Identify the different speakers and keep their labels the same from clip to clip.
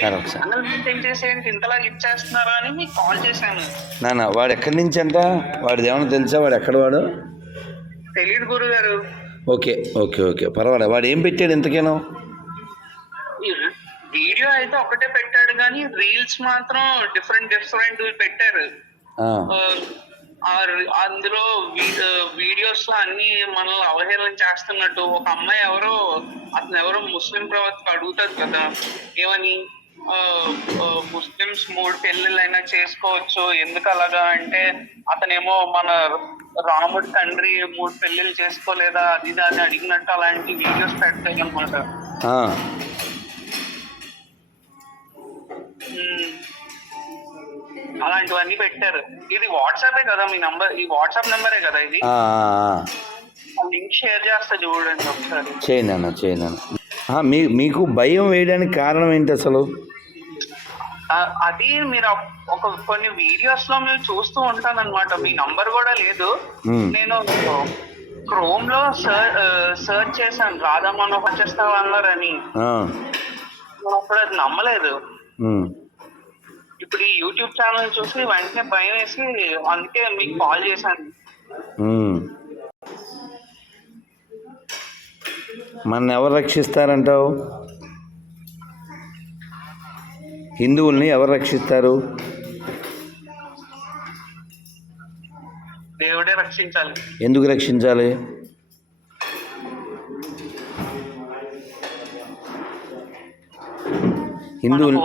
Speaker 1: Sir ఒకసారి.
Speaker 2: నాన్న వాడు ఎక్కడి నుంచి అంట? వాడిది ఏమైనా తెలుసా? వాడు ఎక్కడ వాడు?
Speaker 1: తెలియదు గురుగారు.
Speaker 2: Okay okay okay. పర్వాలేదు వాడు ఏం పెట్టాడు ఇంతకేనో?
Speaker 1: వీడియో అయితే ఒకటే పెట్టాడు కానీ రీల్స్ మాత్రం డిఫరెంట్ డిఫరెంట్ పెట్టారు. అందులో వీడియోస్లో అన్ని మనల్ని అవహేళన చేస్తున్నట్టు. ఒక అమ్మాయి ఎవరో అతను ఎవరో ముస్లిం ప్రవక్త అడుగుతారు కదా. ఏమని? ముస్లిమ్స్ మూడు పెళ్ళిళ్ళైనా చేసుకోవచ్చు. ఎందుకు అలాగా అంటే అతనేమో మన రాముడి తండ్రి మూడు పెళ్ళిళ్ళు చేసుకోలేదా? అది ఇది అని అడిగినట్టు అలాంటి వీడియోస్ పెడతాయి అనమాట అలాంటివన్నీ పెట్టారు. ఇది వాట్సాపే కదా మీ నంబర్? ఈ వాట్సాప్ నెంబరే కదా ఇది. లింక్ షేర్ చేస్తా చూడండి ఒకసారి.
Speaker 2: అన్న ఆ, మీ మీకు భయం వేయడానికి కారణం ఏంటి అసలు?
Speaker 1: అది మీరు ఒక కొన్ని వీడియోస్లో మీరు చూస్తూ ఉంటాను అనమాట మీ నంబర్ కూడా లేదు. నేను క్రోమ్లో సర్చ్ చేశాను. రాధా మనోహర్ చేస్తావా అన్నారని. అప్పుడు అది నమ్మలేదు. ఇప్పుడు ఈ యూట్యూబ్ ఛానల్ చూసి వెంటనే భయం వేసి అందుకే మీకు కాల్ చేశాను.
Speaker 2: మన ఎవరు రక్షిస్తారంటావు? హిందువుల్ని ఎవరు రక్షిస్తారు?
Speaker 1: దేవుడే రక్షించాలి.
Speaker 2: ఎందుకు రక్షించాలి? హిందువులు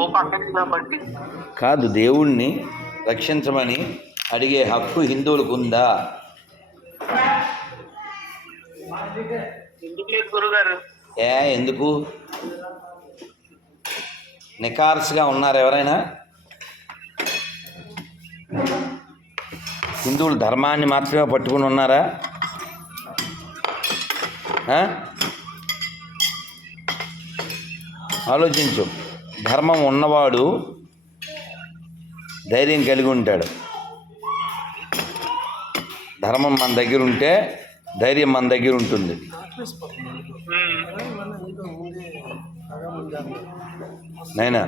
Speaker 2: కాదు దేవుణ్ణి రక్షించమని అడిగే హక్కు హిందువులకు ఉందా? ఏ ఎందుకు? నికార్స్గా ఉన్నారు ఎవరైనా? హిందువులు ధర్మాన్ని మాత్రమే పట్టుకుని ఉన్నారా? ఆలోచించు. ధర్మం ఉన్నవాడు ధైర్యం కలిగి ఉంటాడు. ధర్మం మన దగ్గర ఉంటే ధైర్యం మన దగ్గర ఉంటుంది. నైనా?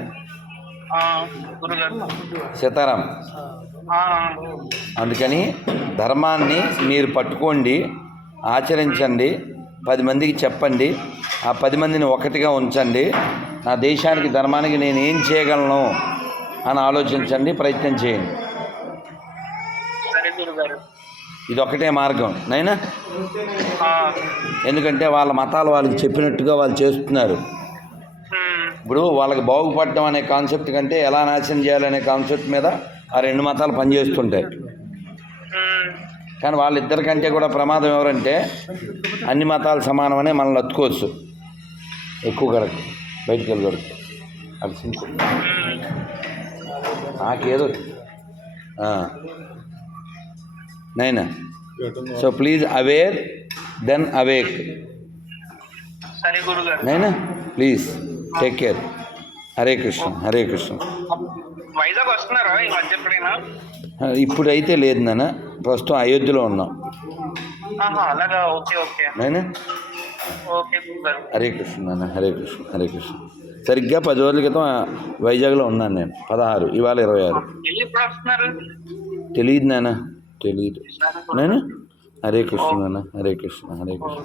Speaker 2: సీతారాం. అందుకని ధర్మాన్ని మీరు పట్టుకోండి ఆచరించండి పది మందికి చెప్పండి ఆ పది మందిని ఒకటిగా ఉంచండి నా దేశానికి ధర్మానికి నేను ఏం చేయగలను అని ఆలోచించండి ప్రయత్నం చేయండి. ఇది ఒకటే మార్గం నైనా? ఎందుకంటే వాళ్ళ మతాలు వాళ్ళకి చెప్పినట్టుగా వాళ్ళు చేస్తున్నారు. ఇప్పుడు వాళ్ళకి బాగుపడటం అనే కాన్సెప్ట్ కంటే ఎలా నాశనం చేయాలనే కాన్సెప్ట్ మీద ఆ రెండు మతాలు పనిచేస్తుంటాయి. కానీ వాళ్ళిద్దరికంటే కూడా ప్రమాదం ఎవరంటే అన్ని మతాలు సమానమనే మనల్ని అతుకోవచ్చు ఎక్కువ కరెక్ట్. బయటికి వెళ్ళి అది సింపుల్. నాకేదో. Naina? So please aware then awake. Naina? Please. Take care Hare Krishna Hare Krishna
Speaker 1: Vizag వస్తున్నారా ఈ మధ్య ఎప్పుడైనా?
Speaker 2: ఇప్పుడు అయితే లేదు నాన్న. ప్రస్తుతం అయోధ్యలో ఉన్నాం.
Speaker 1: అలాగా. Okay okay. నైనా
Speaker 2: హరే కృష్ణ నాన్న. హరే కృష్ణ హరే కృష్ణ సరిగ్గా పది రోజుల క్రితం వైజాగ్లో ఉన్నాను నేను. పదహారు ఇవాళ ఇరవై ఆరు. తెలియదు నాన్న. తెలియదు నేను హరే కృష్ణ నాన్న. హరే కృష్ణ హరే కృష్ణ.